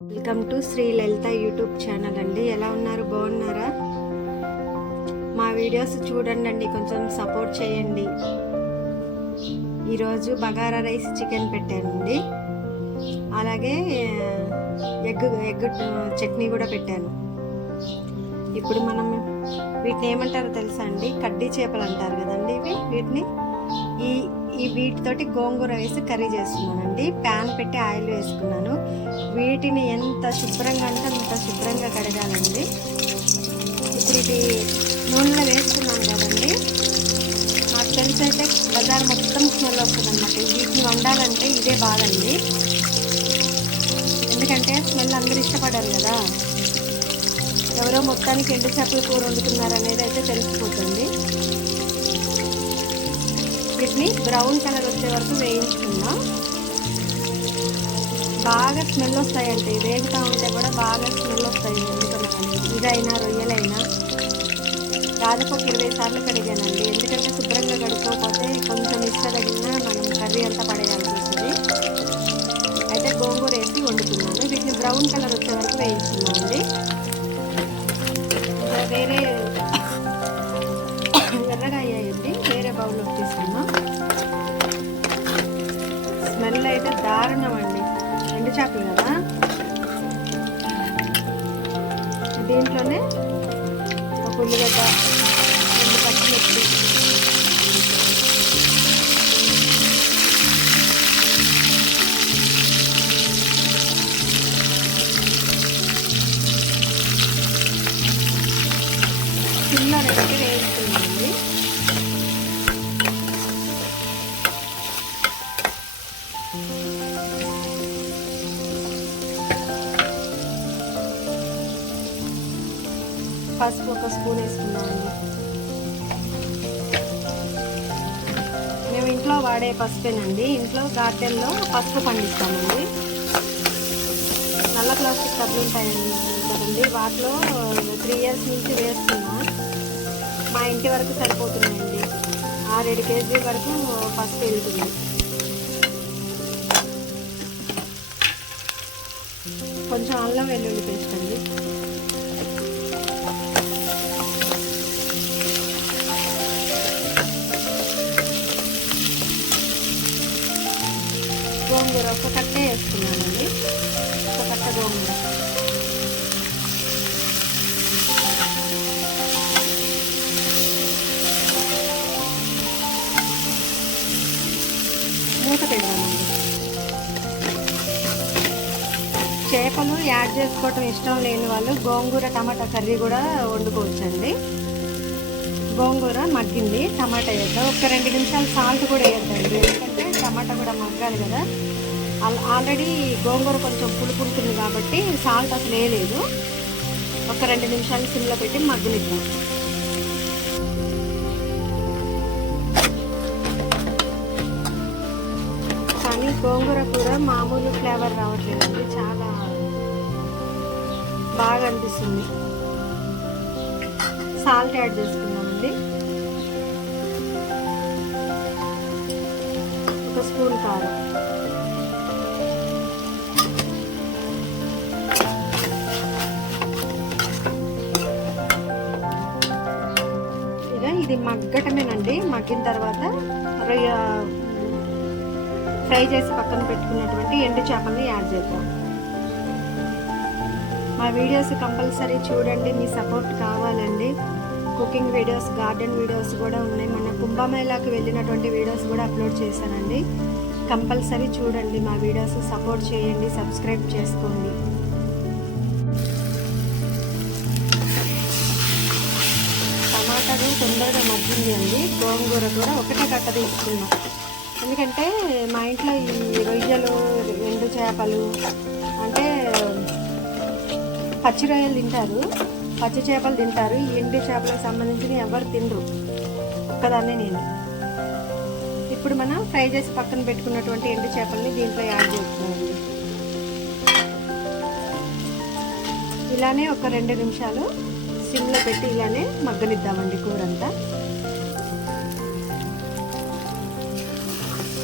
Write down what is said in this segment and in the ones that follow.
Welcome to Shri Lalitha YouTube channel అండి. ఎలా ఉన్నారు? బాగున్నారా? మా వీడియోస్ చూడండి, కొంచెం సపోర్ట్ చేయండి. ఈరోజు బగారా రైస్ చికెన్ పెట్టానండి, అలాగే ఎగ్ చట్నీ కూడా పెట్టాను. ఇప్పుడు మనం వీటిని ఏమంటారో తెలుసా అండి? కడ్డీ చేపలు అంటారు కదండి. వీటిని వీటితోటి గోంగూర వేసి కర్రీ చేస్తున్నానండి. ప్యాన్ పెట్టి ఆయిల్ వేసుకున్నాను. వీటిని ఎంత శుభ్రంగా అంటే అంత శుభ్రంగా కడగాలండి. ఇప్పుడు ఇది నూనెలో వేసుకున్నాను కదండి. నాకు తెలిసి అయితే బజార్ మొత్తం స్మెల్ వస్తుంది అన్నమాట. వీటిని వండాలంటే ఇదే బాగుంది, ఎందుకంటే స్మెల్ అందరూ ఇష్టపడారు కదా. ఎవరో మొత్తానికి ఎండు చేపల కూర వండుతున్నారు అనేది అయితే తెలిసిపోతుంది. వీటిని బ్రౌన్ కలర్ వచ్చే వరకు వేయించుకుందాం. బాగా స్మెల్ వస్తాయంటే వేగుతూ ఉంటే కూడా బాగా స్మెల్ వస్తాయి. ఎందుకన్నా ఇదైనా రొయ్యలైనా దాదాపు 20 సార్లు కడిగానండి. ఎందుకంటే శుభ్రంగా కడుక్కోకపోతే కొంచెం తగిలినా మనం కర్రీ అంతా పడేయాల్సి వస్తుంది. అయితే గోంగూర వేసి వండుతున్నాను. వీటిని బ్రౌన్ కలర్ వచ్చే వరకు వేయించుకున్నామండి. వేరే ఎర్రగా అయ్యాయండి, వేరే బౌల్లోకి తీసుకున్నాం. స్మెల్ అయితే దారుణం అండి, ఎండు చేపలు కదా. దీంట్లోనే ఒక ఉల్లిగడ్డ, 2 పచ్చిమిర్చి, చిన్న రెడ్డి వేసుకుందండి. పసుపు 1 స్పూన్ వేసుకున్నామండి. మేము ఇంట్లో వాడే పసుపేనండి. ఇంట్లో గార్డెన్లో పసుపు పండిస్తామండి. నల్ల ప్లాస్టిక్ టబ్లు ఉంటాయండి కదండి, వాటిలో 3 ఇయర్స్ నుంచి వేస్తున్నా. మా ఇంటి వరకు సరిపోతున్నాయండి. 6-7 కేజీ వరకు పసుపు వెళ్తుంది. కొంచెం అల్లం వెల్లుల్లి పేస్ట్ అండి. గోంగూర 1 కట్టే వేసుకున్నానండి, 1 కట్ట గోంగూర. మూత పెడదామండి. చేపలు యాడ్ చేసుకోవటం ఇష్టం లేని వాళ్ళు గోంగూర టమాటా కర్రీ కూడా వండుకోవచ్చండి. గోంగూర మగ్గింది, టమాటా వేద్దాం. 1-2 నిమిషాలు సాల్ట్ కూడా వేద్దండి, ఎందుకంటే టమాటా కూడా మగ్గాలి కదా. ఆల్రెడీ గోంగూర కొంచెం పులుపు ఉంటుంది కాబట్టి సాల్ట్ అసలు వేయలేదు. 1-2 నిమిషాలు సిమ్లో పెట్టి మగ్గనిద్దాం. కానీ గోంగూర కూర మామూలు ఫ్లేవర్ రావట్లేదండి, చాలా బాగా అనిపిస్తుంది. సాల్ట్ యాడ్ చేసుకుందామండి. 1 స్పూన్ కారం, ఇది మగ్గటమేనండి. మగ్గిన తర్వాత ఫ్రై చేసి పక్కన పెట్టుకున్నటువంటి ఎండు చేపల్ని యాడ్ చేద్దాం. మా వీడియోస్ కంపల్సరీ చూడండి, మీ సపోర్ట్ కావాలండి. కుకింగ్ వీడియోస్, గార్డెన్ వీడియోస్ కూడా ఉన్నాయి. మన కుంభమేళాకి వెళ్ళినటువంటి వీడియోస్ కూడా అప్లోడ్ చేశానండి. కంపల్సరీ చూడండి మా వీడియోస్, సపోర్ట్ చేయండి, సబ్స్క్రైబ్ చేసుకోండి. టమాటాలు తొందరగా మగ్గింది అండి. గోంగూర కూడా 1 కట్ట తీసుకున్నాం, ఎందుకంటే మా ఇంట్లో ఈ రొయ్యలు, ఎండు చేపలు అంటే పచ్చి రొయ్యలు తింటారు, పచ్చి చేపలు తింటారు. ఈ ఎండు చేపలకు సంబంధించిన ఎవరు తినరు, ఒక్కదాన్నే నేను. ఇప్పుడు మనం ఫ్రై చేసి పక్కన పెట్టుకున్నటువంటి ఎండు చేపల్ని దీంట్లో యాడ్ చేస్తున్నామండి. ఇలానే 1-2 నిమిషాలు సిమ్లో పెట్టి ఇలానే మగ్గనిద్దామండి కూరంతా.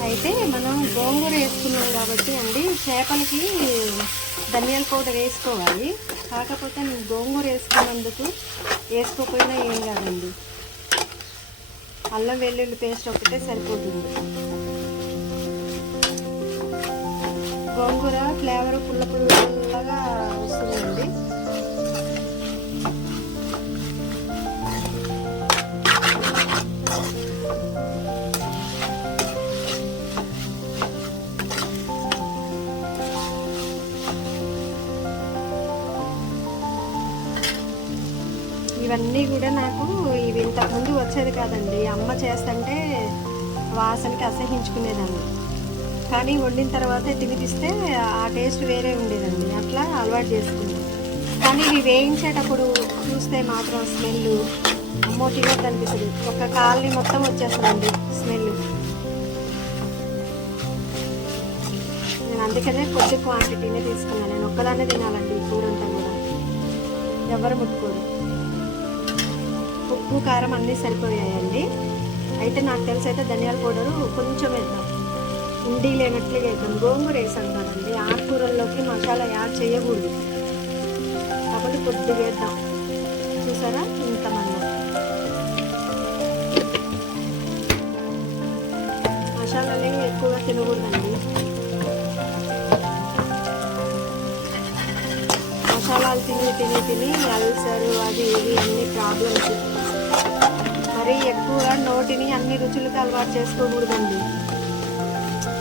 అయితే మనం గోంగూర వేసుకున్నాం కాబట్టి అండి చేపలకి ధనియాల పౌడర్ వేసుకోవాలి. కాకపోతే నేను గోంగూర వేసుకున్నందుకు వేసుకోకపోయినా ఏం కాదండి, అల్లం వెల్లుల్లి పేస్ట్ ఒకటే సరిపోతుంది. గోంగూర ఫ్లేవర్ పుల్ల పుల్లగా వస్తుందండి. ఇవన్నీ కూడా నాకు ఇవి ఇంతకుముందు వచ్చేది కాదండి. అమ్మ చేస్తుంటే వాసనకి అసహించుకునేదాన్ని, కానీ వండిన తర్వాత తినిపిస్తే ఆ టేస్ట్ వేరే ఉండేదండి. అట్లా అలవాటు చేసుకున్నాను. కానీ ఇవి వేయించేటప్పుడు చూస్తే మాత్రం స్మెల్ అమ్మోటిగా కనిపిస్తుంది. ఒక కాలనీ మొత్తం వచ్చేస్తుందండి స్మెల్. నేను అందుకనే కొద్ది క్వాంటిటీనే తీసుకున్నాను. నేను ఒక్కదాన్నే తినాలండి ఈ కూర అంతా కూడా, ఎవరు ముట్టుకోరు. ఉప్పు కారం అన్నీ సరిపోయాయండి. అయితే నాకు తెలిసి అయితే ధనియాల పౌడరు కొంచెం వేద్దాం, ఉండి లేనట్లుగా వేద్దాం. గోంగూర వేసాను కదండి, ఆకుకూరల్లోకి మసాలా యాడ్ చేయకూడదు కాబట్టి కొద్దిగా వేద్దాం. చూసారా ఇంతమంది మసాలాలు ఎక్కువగా తినకూడదండి. మసాలాలు తిని తిని తిని అల్సరు అది ఇది అన్ని ప్రాబ్లమ్స్. మరీ ఎక్కువ నోటిని అన్ని రుచులకు అలవాటు చేసుకోకూడదండి.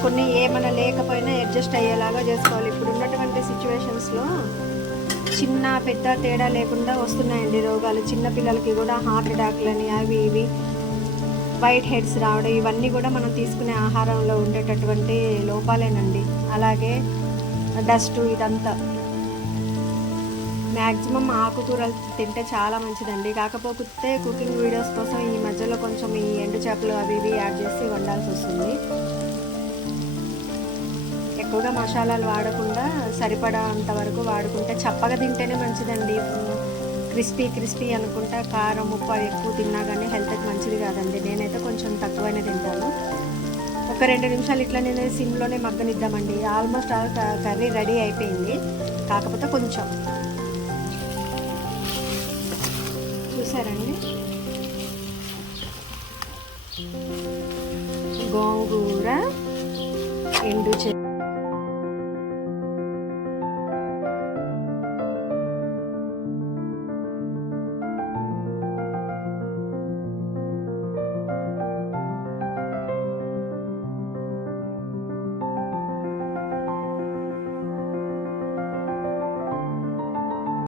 కొన్ని ఏమైనా లేకపోయినా అడ్జస్ట్ అయ్యేలాగా చేసుకోవాలి. ఇప్పుడు ఉన్నటువంటి సిచ్యువేషన్స్లో చిన్న పెద్ద తేడా లేకుండా వస్తున్నాయండి రోగాలు. చిన్నపిల్లలకి కూడా హార్ట్ అటాక్లని అవి ఇవి వైట్ హెడ్స్ రావడం ఇవన్నీ కూడా మనం తీసుకునే ఆహారంలో ఉండేటటువంటి లోపాలేనండి. అలాగే డస్ట్ ఇదంతా. మ్యాక్సిమం ఆకుకూరలు తింటే చాలా మంచిదండి. కాకపోతే కుకింగ్ వీడియోస్ కోసం ఈ మధ్యలో కొంచెం ఈ ఎండు చేపలు అవి ఇవి యాడ్ చేసి వండాల్సి వస్తుంది. ఎక్కువగా మసాలాలు వాడకుండా సరిపడా అంతవరకు వాడుకుంటే చప్పగా తింటేనే మంచిదండి. క్రిస్పీ అనుకుంటా కారం ఉప్పు అవి ఎక్కువ తిన్నా కానీ హెల్త్కి మంచిది కాదండి. నేనైతే కొంచెం తక్కువనే తింటాను. ఒక 2 నిమిషాలు ఇట్లా నేను సిమ్లోనే మగ్గనిద్దామండి. ఆల్మోస్ట్ కర్రీ రెడీ అయిపోయింది. కాకపోతే కొంచెం చూసారండి, గోంగూర ఎండు